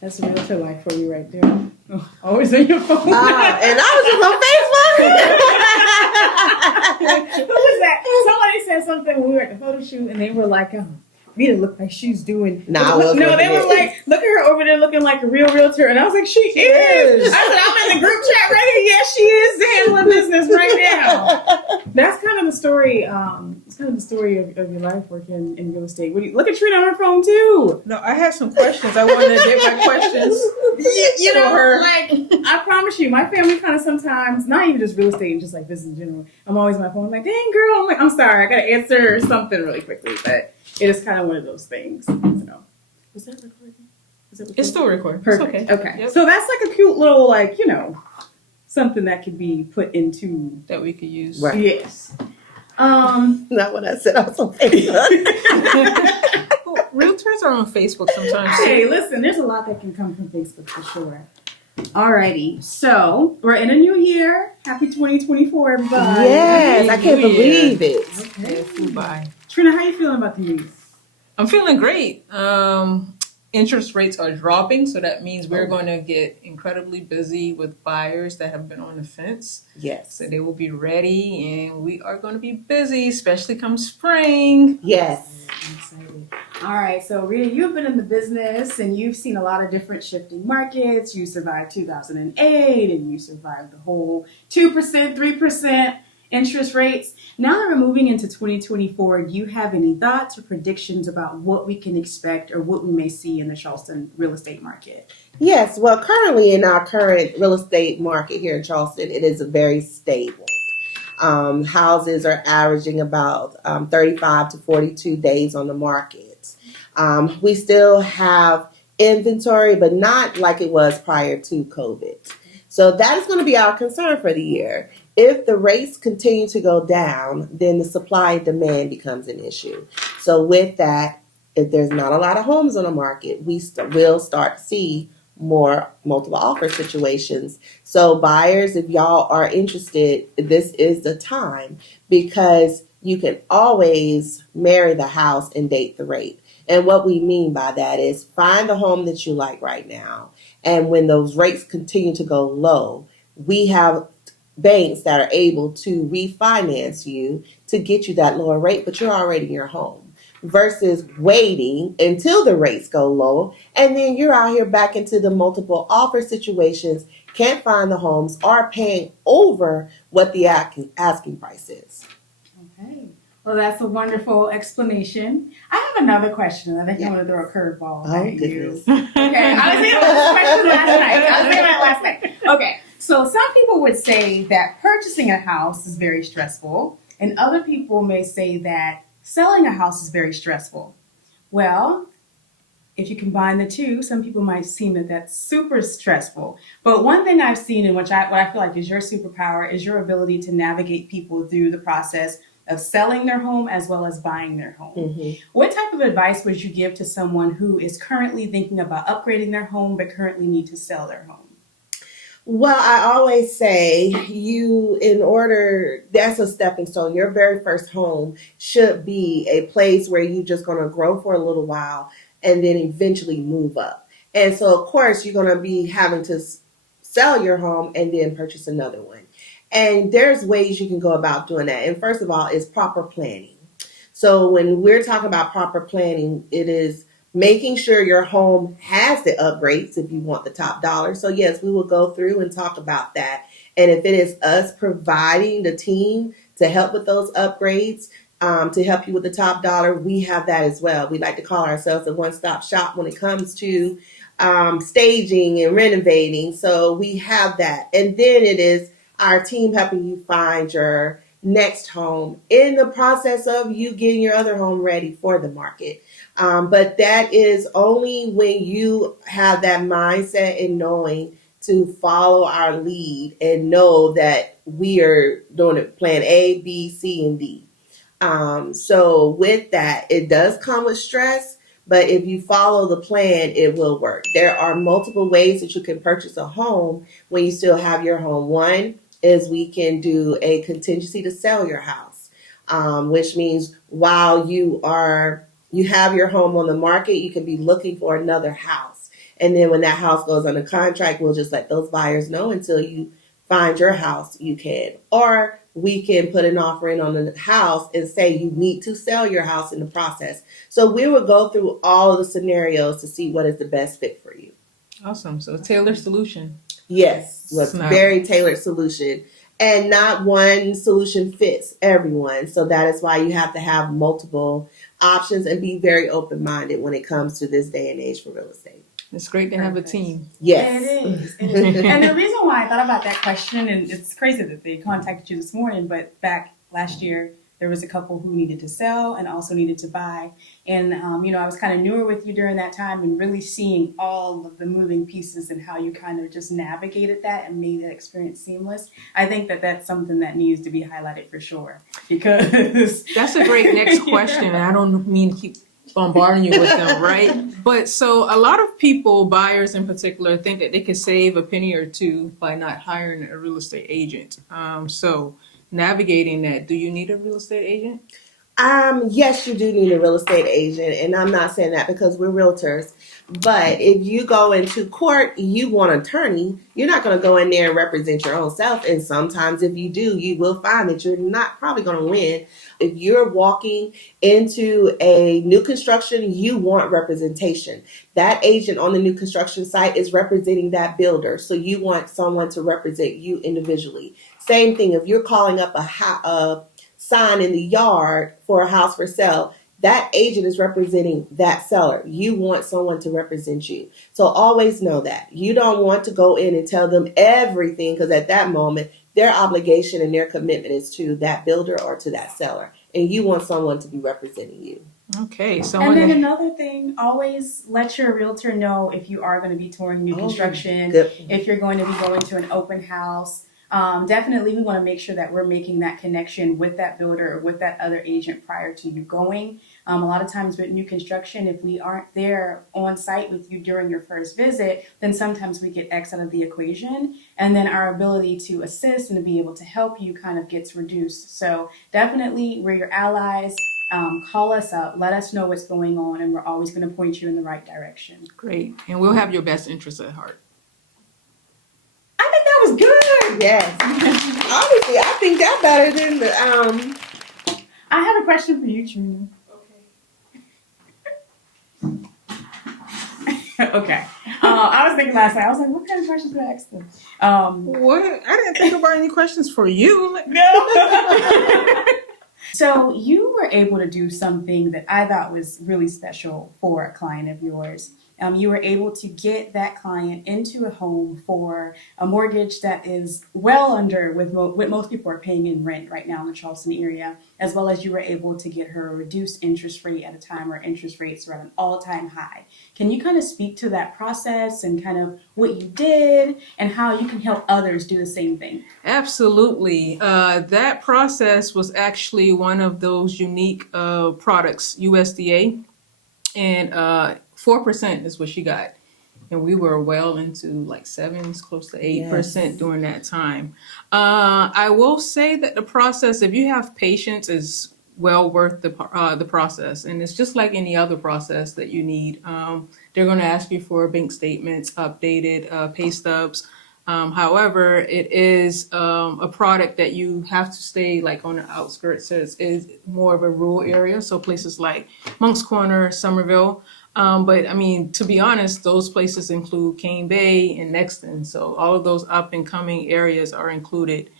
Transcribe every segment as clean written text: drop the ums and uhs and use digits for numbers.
That's realtor life for you right there. Oh, always on your phone. And I was just on Facebook. Who was that? Somebody said something when we were at the photo shoot, and they were like, Rita looked like she's doing. No, they were like, look at her over there looking like a real realtor. And I was like, she is. I said, I'm in the group chat right here. Yes, she is handling business right now. That's kind of the story. It's kind of the story of your life working in real estate. Look at Trina on her phone, too. No, I have some questions. I wanted to get my questions. You know, like, I promise you, my family kind of sometimes, not even just real estate and just like business in general, I'm always on my phone. I'm like, dang, girl. I'm like, I'm sorry. I got to answer something really quickly. But it is kind of one of those things. So, was that recording? It's still recording. Perfect. It's okay. Okay. Yep. So that's like a cute little, like, something that could be put into. That we could use. Right. Yes. Not what I said. I was on Facebook. Well, realtors are on Facebook sometimes. Hey, listen, there's a lot that can come from Facebook for sure. Alrighty. So we're in a new year. Happy 2024, everybody. Yes, I can't believe it. Okay. It flew by. Trina, how you feeling about the news? I'm feeling great. Interest rates are dropping, so that means we're going to get incredibly busy with buyers that have been on the fence. Yes. So they will be ready, and we are going to be busy, especially come spring. Yes. I'm excited. All right, so Rita, you've been in the business and you've seen a lot of different shifting markets. You survived 2008 and you survived the whole 2%, 3% interest rates. Now that we're moving into 2024, do you have any thoughts or predictions about what we can expect or what we may see in the Charleston real estate market? Yes. Well, currently in our current real estate market here in Charleston, it is very stable. Houses are averaging about 35 to 42 days on the market. We still have inventory, but not like it was prior to COVID. So that is going to be our concern for the year. If the rates continue to go down, then the supply and demand becomes an issue. So with that, if there's not a lot of homes on the market, we will start to see more multiple offer situations. So buyers, if y'all are interested, this is the time because you can always marry the house and date the rate. And what we mean by that is find the home that you like right now. And when those rates continue to go low, we have banks that are able to refinance you to get you that lower rate, but you're already in your home versus waiting until the rates go low. And then you're out here back into the multiple offer situations, can't find the homes, or paying over what the asking price is. Okay. Well, that's a wonderful explanation. I have another question. I think I want to throw a curveball at you. Okay. I was thinking about this question last night. Okay. So some people would say that purchasing a house is very stressful, and other people may say that selling a house is very stressful. Well, if you combine the two, some people might seem that that's super stressful. But one thing I've seen, and what I feel like is your superpower, is your ability to navigate people through the process of selling their home as well as buying their home. Mm-hmm. What type of advice would you give to someone who is currently thinking about upgrading their home but currently need to sell their home? Well, I always say that's a stepping stone. Your very first home should be a place where you're just going to grow for a little while and then eventually move up. And so, of course, you're going to be having to sell your home and then purchase another one. And there's ways you can go about doing that. And first of all, is proper planning. So when we're talking about proper planning, it is making sure your home has the upgrades if you want the top dollar. So yes, we will go through and talk about that. And if it is us providing the team to help with those upgrades, to help you with the top dollar, we have that as well. We like to call ourselves a one-stop shop when it comes to staging and renovating. So we have that. And then it is our team helping you find your next home in the process of you getting your other home ready for the market. But that is only when you have that mindset and knowing to follow our lead and know that we are doing it plan A, B, C, and D. So with that, it does come with stress, but if you follow the plan, it will work. There are multiple ways that you can purchase a home when you still have your home. One is we can do a contingency to sell your house, which means while you have your home on the market, you can be looking for another house. And then when that house goes under contract, we'll just let those buyers know until you find your house, you can. Or we can put an offer in on the house and say you need to sell your house in the process. So we will go through all of the scenarios to see what is the best fit for you. Awesome. So tailored solution. Yes, a Snap. very tailored solution. And not one solution fits everyone. So that is why you have to have multiple options and be very open-minded when it comes to this day and age for real estate. It's great to have a team. Yes. It is. It is. And the reason why I thought about that question, and it's crazy that they contacted you this morning, but back last year, there was a couple who needed to sell and also needed to buy. And, I was kind of newer with you during that time and really seeing all of the moving pieces and how you kind of just navigated that and made that experience seamless. I think that that's something that needs to be highlighted for sure, because that's a great next question. And I don't mean to keep bombarding you with them, right? But so a lot of people, buyers in particular, think that they can save a penny or two by not hiring a real estate agent. So navigating that, do you need a real estate agent? Yes, you do need a real estate agent, and I'm not saying that because we're realtors. But if you go into court, you want an attorney, you're not going to go in there and represent your own self. And sometimes if you do, you will find that you're not probably going to win. If you're walking into a new construction, you want representation. That agent on the new construction site is representing that builder. So you want someone to represent you individually. Same thing, if you're calling up a sign in the yard for a house for sale, that agent is representing that seller. You want someone to represent you. So always know that. You don't want to go in and tell them everything, because at that moment, their obligation and their commitment is to that builder or to that seller. And you want someone to be representing you. Okay. And then another thing, always let your realtor know if you are going to be touring new construction, Good. if you're going to be going to an open house. Definitely, we want to make sure that we're making that connection with that builder or with that other agent prior to you going. A lot of times with new construction, if we aren't there on site with you during your first visit, then sometimes we get X out of the equation, and then our ability to assist and to be able to help you kind of gets reduced. So definitely, we're your allies. Call us up, let us know what's going on, and we're always going to point you in the right direction. Great. And we'll have your best interests at heart. I think that was good. Yes. Honestly, I think that's better than the I have a question for you, Trina. Okay. I was thinking last night, I was like, what kind of questions do I ask them? What? I didn't think about any questions for you. No. So you were able to do something that I thought was really special for a client of yours. You were able to get that client into a home for a mortgage that is well under what most people are paying in rent right now in the Charleston area, as well as you were able to get her a reduced interest rate at a time where interest rates are at an all-time high. Can you kind of speak to that process and kind of what you did and how you can help others do the same thing? Absolutely. That process was actually one of those unique products, USDA, and 4% is what she got. And we were well into like 7s, close to 8% during that time. I will say that the process, if you have patience, is well worth the process. And it's just like any other process that you need. They're going to ask you for bank statements, updated pay stubs. However, it is a product that you have to stay like on the outskirts. So it's more of a rural area. So places like Monk's Corner, Somerville. But I mean, to be honest, those places include Cane Bay and Nexton. So all of those up and coming areas are included.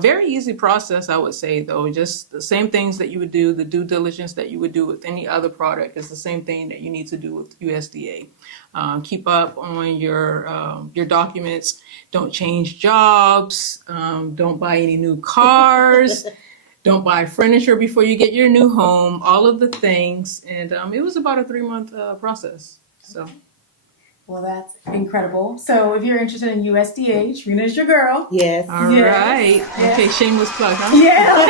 Very easy process, I would say, though. Just the same things that you would do, the due diligence that you would do with any other product is the same thing that you need to do with USDA. Keep up on your documents. Don't change jobs. Don't buy any new cars. Don't buy furniture before you get your new home. All of the things, and it was about a 3-month process. So. Well, that's incredible. So if you're interested in USDA, Trina's your girl. Yes. All Yes. right. Yes. Okay, shameless plug, huh? Yeah.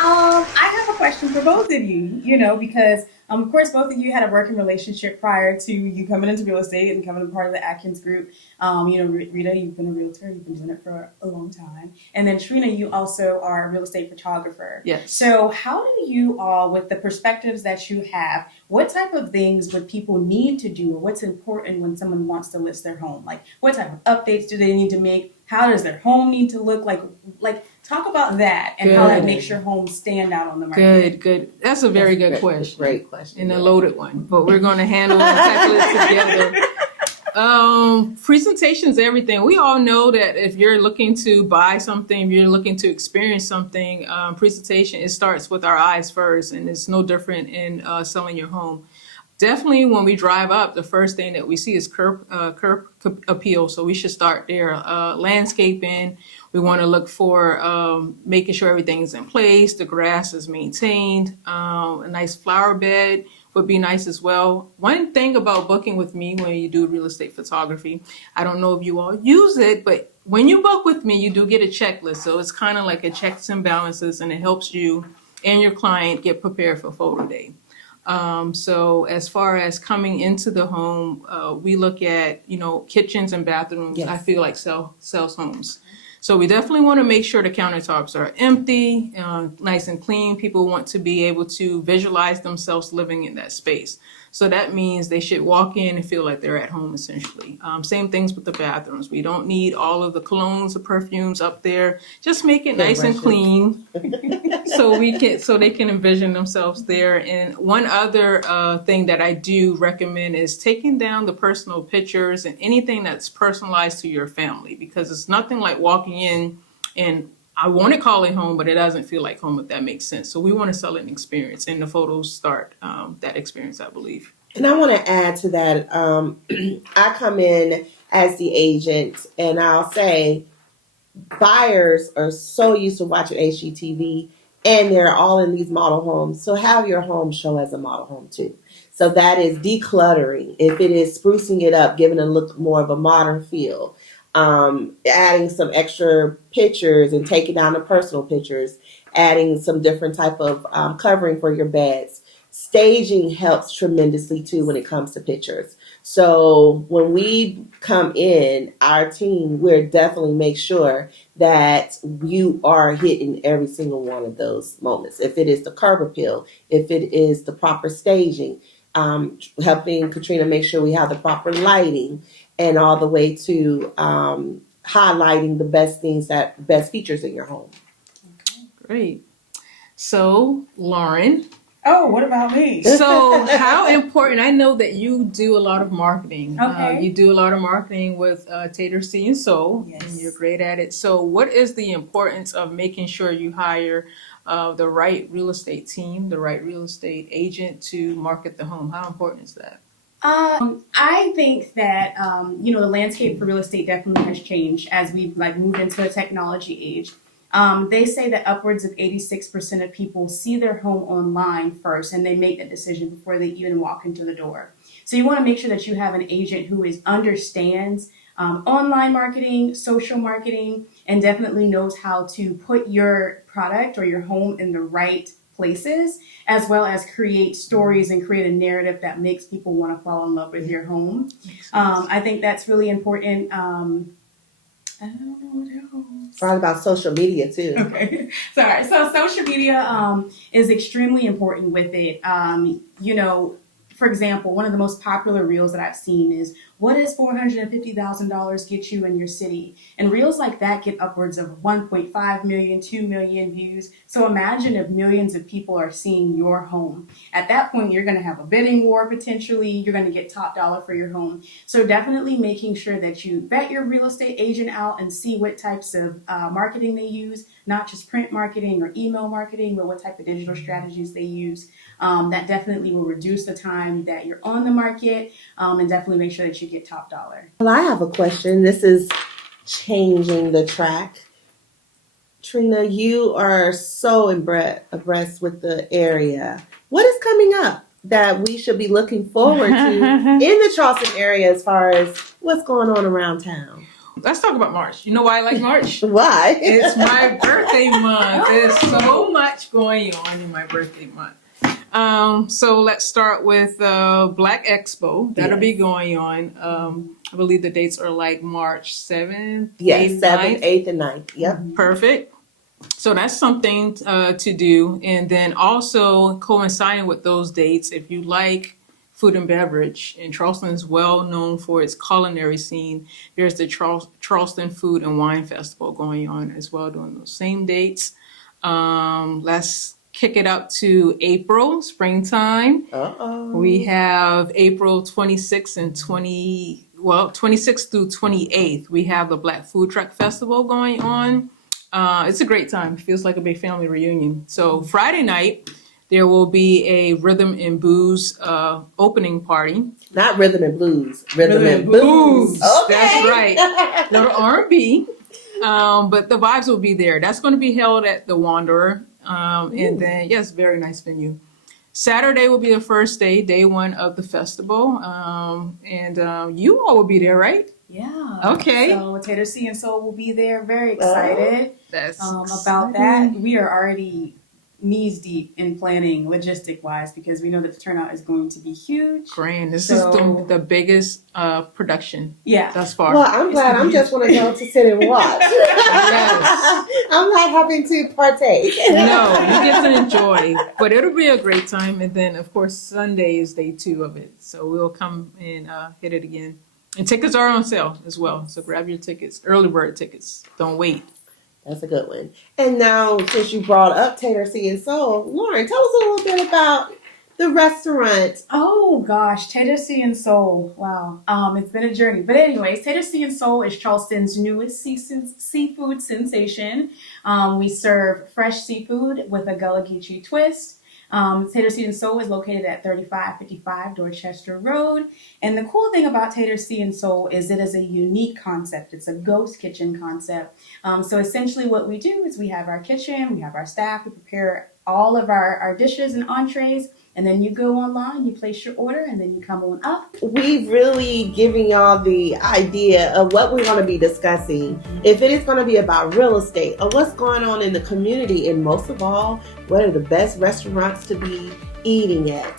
I have a question for both of you, because Of course, both of you had a working relationship prior to you coming into real estate and coming part of the Atkins group. Rita, you've been a realtor. You've been doing it for a long time. And then Trina, you also are a real estate photographer. Yes. So how do you all, with the perspectives that you have, what type of things would people need to do, or what's important when someone wants to list their home? Like, what type of updates do they need to make? How does their home need to look like? Talk about that and how that makes your home stand out on the market. Good. That's a very good question. Great question. And a loaded one, but we're going to handle and tackle it together. Presentation's everything. We all know that if you're looking to buy something, if you're looking to experience something, presentation, it starts with our eyes first, and it's no different in selling your home. Definitely when we drive up, the first thing that we see is curb appeal. So we should start there. Landscaping, we want to look for making sure everything's in place, the grass is maintained, a nice flower bed would be nice as well. One thing about booking with me when you do real estate photography, I don't know if you all use it, but when you book with me, you do get a checklist. So it's kind of like a checks and balances, and it helps you and your client get prepared for photo day. So as far as coming into the home, we look at, kitchens and bathrooms. Yes. I feel like sells homes. So we definitely want to make sure the countertops are empty, nice and clean. People want to be able to visualize themselves living in that space. So that means they should walk in and feel like they're at home, essentially. Same things with the bathrooms. We don't need all of the colognes or perfumes up there. Just make it nice and clean so they can envision themselves there. And one other thing that I do recommend is taking down the personal pictures and anything that's personalized to your family, because it's nothing like walking in and I want to call it home, but it doesn't feel like home, if that makes sense. So we want to sell an experience, and the photos start that experience, I believe. And I want to add to that. I come in as the agent, and I'll say buyers are so used to watching HGTV, and they're all in these model homes. So have your home show as a model home too. So that is decluttering. If it is sprucing it up, giving it a look more of a modern feel. Adding some extra pictures and taking down the personal pictures, adding some different type of covering for your beds. Staging helps tremendously too when it comes to pictures. So when we come in, our team, we're definitely make sure that you are hitting every single one of those moments. If it is the curb appeal, if it is the proper staging, helping Katrina make sure we have the proper lighting, and all the way to highlighting the best features in your home. Okay. Great. So, Lauren. Oh, what about me? So how important, I know that you do a lot of marketing. Okay. You do a lot of marketing with Tater C and Soul, Yes. and you're great at it. So what is the importance of making sure you hire the right real estate team, the right real estate agent to market the home? How important is that? I think that, the landscape for real estate definitely has changed as we've moved into a technology age. They say that upwards of 86% of people see their home online first, and they make that decision before they even walk into the door. So you want to make sure that you have an agent who understands online marketing, social marketing, and definitely knows how to put your product or your home in the right places, as well as create stories and create a narrative that makes people want to fall in love with your home. I think that's really important. I don't know what else. It's all about social media too. Okay, sorry. So social media is extremely important with it. For example, one of the most popular reels that I've seen is, what does $450,000 get you in your city? And reels like that get upwards of 1.5 million, 2 million views. So imagine if millions of people are seeing your home. At that point, you're going to have a bidding war potentially. You're going to get top dollar for your home. So definitely making sure that you vet your real estate agent out and see what types of marketing they use, not just print marketing or email marketing, but what type of digital strategies they use. That definitely will reduce the time that you're on the market, and definitely make sure that you get top dollar. Well, I have a question. This is changing the track. Trina, you are so abreast with the area. What is coming up that we should be looking forward to in the Charleston area as far as what's going on around town? Let's talk about March. You know why I like March? Why? It's my birthday month. There's so much going on in my birthday month. So let's start with Black Expo. That'll be going on. I believe the dates are like March 7th, Yes, 8th, 7th, 9th. 8th, and 9th. Yep. Perfect. So that's something to do. And then also coinciding with those dates, if you like food and beverage, and Charleston is well known for its culinary scene, there's the Charleston Food and Wine Festival going on as well during those same dates. Let's kick it up to April, springtime. We have April 26th and 26th through 28th. We have the Black Food Truck Festival going on. It's a great time. It feels like a big family reunion. So Friday night, there will be a Rhythm and Booze opening party. Not Rhythm and Blues. Rhythm and Booze. Okay. That's right. No R&B. But the vibes will be there. That's going to be held at the Wanderer. And then, yes, very nice venue. Saturday will be the first day, day one of the festival. And you all will be there, right? Yeah. Okay. So Tater C and Soul will be there. Very excited That's about that. We are already knees deep in planning logistic wise because we know that the turnout is going to be huge. grand. This is the biggest production thus far. Well, I'm glad I'm just want to go to sit and watch. I'm not having to partake. No, you get to enjoy. But it'll be a great time. And then, of course, Sunday is day 2 of it. So we'll come and hit it again. And tickets are on sale as well. So grab your tickets, early bird tickets. Don't wait. That's a good one. And now, since you brought up Tater C and Soul, Lauren, tell us a little bit about the restaurant. Oh gosh, Tater C and Soul. Wow. It's been a journey. But anyways, Tater C and Soul is Charleston's newest seafood sensation. We serve fresh seafood with a Gullah Geechee twist. Tater C and Soul is located at 3555 Dorchester Road. And the cool thing about Tater C and Soul is it is a unique concept. It's a ghost kitchen concept. So essentially what we do is we have our kitchen, we have our staff, we prepare all of our dishes and entrees, and then you go online, you place your order, and then you come on up. We've really given y'all the idea of what we're going to be discussing. If it is going to be about real estate or what's going on in the community, and most of all, what are the best restaurants to be eating at.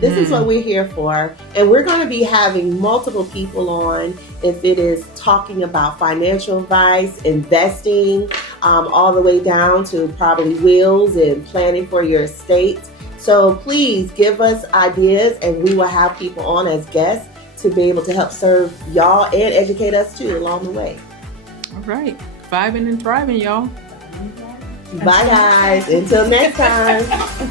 This is what we're here for. And we're going to be having multiple people on if it is talking about financial advice, investing, all the way down to probably wills and planning for your estate. So please give us ideas and we will have people on as guests to be able to help serve y'all and educate us too along the way. All right. Vibing and thriving, y'all. Bye guys. Until next time.